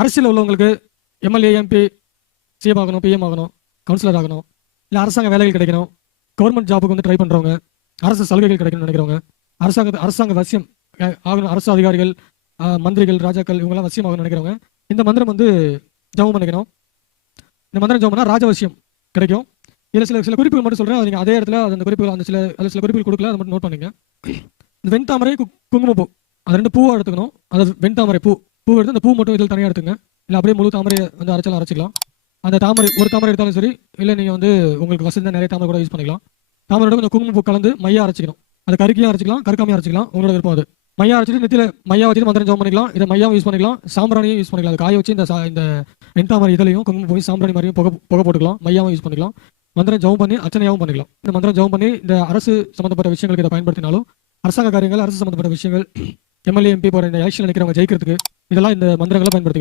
அரசியல் உள்ளவங்களுக்கு MLA MP CM ஆகணும், பிஎம் ஆகணும், கவுன்சிலர் ஆகணும், இல்லை அரசாங்க வேலைகள் கிடைக்கணும், கவர்மெண்ட் ஜாபுக்கு வந்து ட்ரை பண்ணுறவங்க, அரசு சலுகைகள் கிடைக்கணும்னு நினைக்கிறவங்க, அரசாங்க வசியம் ஆகணும், அரசு அதிகாரிகள், மந்திரிகள், ராஜாக்கள் இவங்கெல்லாம் வசியம் ஆகணும்னு நினைக்கிறவங்க இந்த மந்திரம் வந்து ஜபம் பண்ணிக்கணும். இந்த மந்திரம் ஜபம் பண்ணால் ராஜவசியம் கிடைக்கும். இதில் சில குறிப்புகள் மட்டும் சொல்கிறேன். நீங்கள் அதே இடத்துல அந்த குறிப்புகள் சில குறிப்புகள் கொடுக்கல, அதை மட்டும் நோட் பண்ணுங்க. இந்த வெண்தாமரை, குங்குமப்பூ, அது 2 பூவை எடுத்துக்கணும். அது வெண்தாமரை பூ எடுத்து அந்த பூ மட்டும் இதில் தனியாக எடுத்துங்க. இல்லை அப்படியே முழு தாமரையை வந்து அரைச்சிக்கலாம். அந்த தாமரை ஒரு தாமரை எடுத்தாலும் சரி, இல்லை நீங்கள் வந்து உங்களுக்கு வசதி தான் நிறைய தாமரை கூட யூஸ் பண்ணிக்கலாம். தாமரையோட கொஞ்சம் குங்குமப்பூ கலந்து மையா அரைச்சிக்கணும். அது கருக்கியும் அரைச்சிக்கலாம், கருக்காமையும் அரைச்சிக்கலாம், உங்களோட விருப்பம். அது மையா அரைச்சிட்டு நெத்தியில் மையா வச்சுட்டு மந்திரம் ஜபம் பண்ணிக்கலாம். இதை மையாவும் யூஸ் பண்ணிக்கலாம், சாம்பிராணியும் யூஸ் பண்ணிக்கலாம். அது காய வச்சு இந்த வெண்தாமரை இதழையும் குங்குமப்பூ சாம்பிராணி மாதிரியும் புகை போட்டுக்கலாம். மையாவும் யூஸ் பண்ணிக்கலாம். மந்திரம் ஜபம் பண்ணி அர்ச்சனையாகவும் பண்ணிக்கலாம். இந்த மந்திரம் ஜபம் பண்ணி இந்த அரசு சம்மந்தப்பட்ட விஷயங்களுக்கு இதை பயன்படுத்தினாலும், அரசாங்க காரியங்கள், அரசு சம்மந்தப்பட்ட விஷயங்கள், எம்எல்ஏ எம்பி போகிற இந்த எலெக்ஷன் நினைக்கிறவங்க ஜெயிக்கிறதுக்கு இதெல்லாம் இந்த மந்திரங்களை பயன்படுத்திக்கலாம்.